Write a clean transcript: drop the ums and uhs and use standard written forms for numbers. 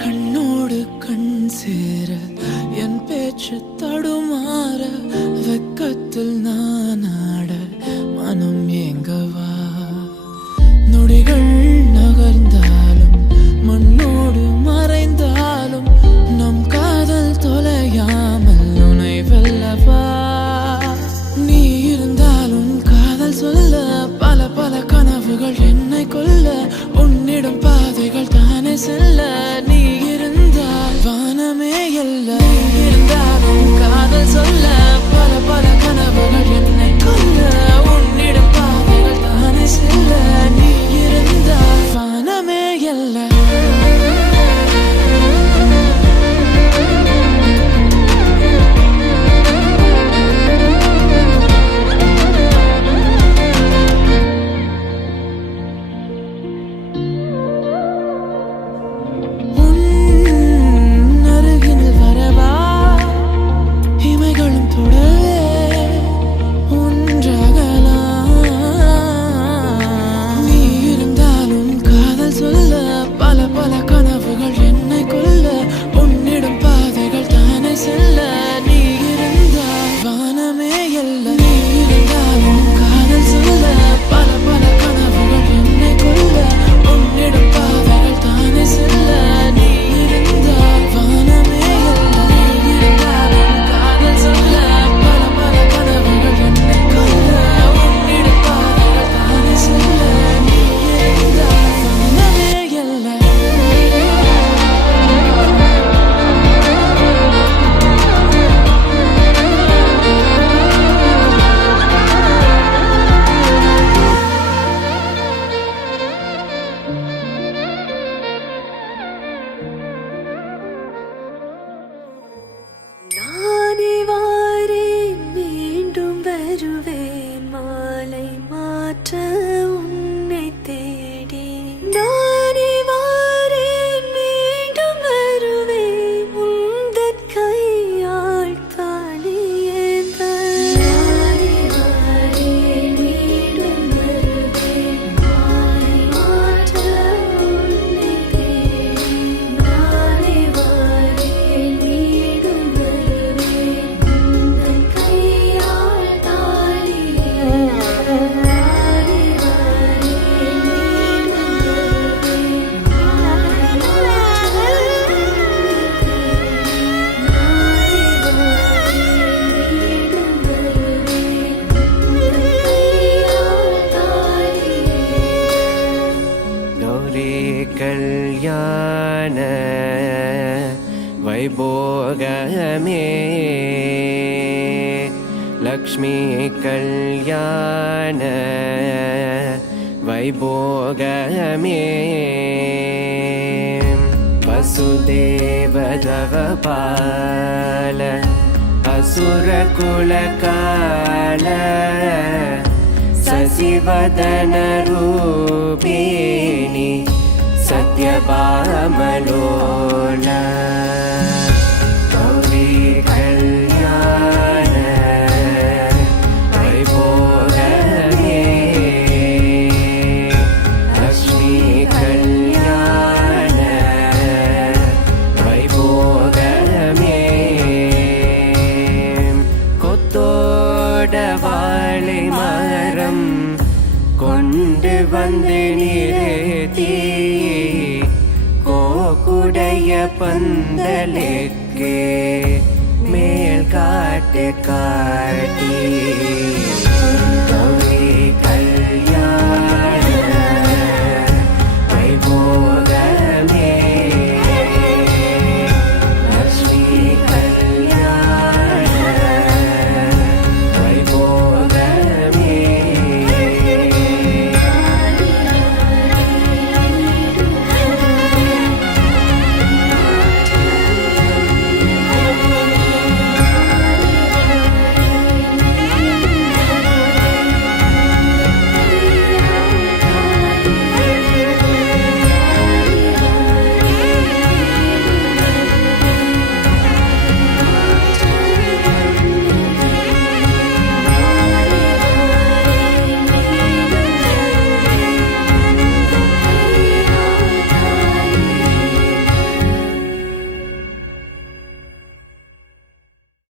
கண்ணோடு கண் சேர என் பேச்சு தடுமாற வெக்கத்தில் நான் ஆட மனம் ஏங்கவா நொடிகள் நகர்ந்தாலும் மண்ணோடு மறைந்தாலும் நம் காதல் தொலையாமல் உனை வெல்லவா நீ இருந்தாலும் காதல் சொல்ல பல பல கனவுகள் என்னை கொல்ல உன்னிடம் பாதைகள் தானே செல்ல நீ இருந்தால் வானமே இல்லை இருந்தாலும் காதல் சொல்ல பல பல கனவுகள் என்னை கொல்ல உன்னிடம் பாதைகள் தானே செல்ல நீ இருந்தால் வானமே இல்லை கல்யாண வைபோகமே லக்ஷ்மி கல்யாண வைபோகமே வசுதேவதவபால அசுரகுலகால சசிவதன ரூபிணி சத்யபாமலோல கௌரி கல்யாண வைபோகமே லக்ஷ்மி கல்யாண வைபோகமே கொத்தோட வாழை மரம் கொண்டு வந்து நிறுத்தி கோக்குடைய பந்தலுக்கு மேல் காட்டு காட்டி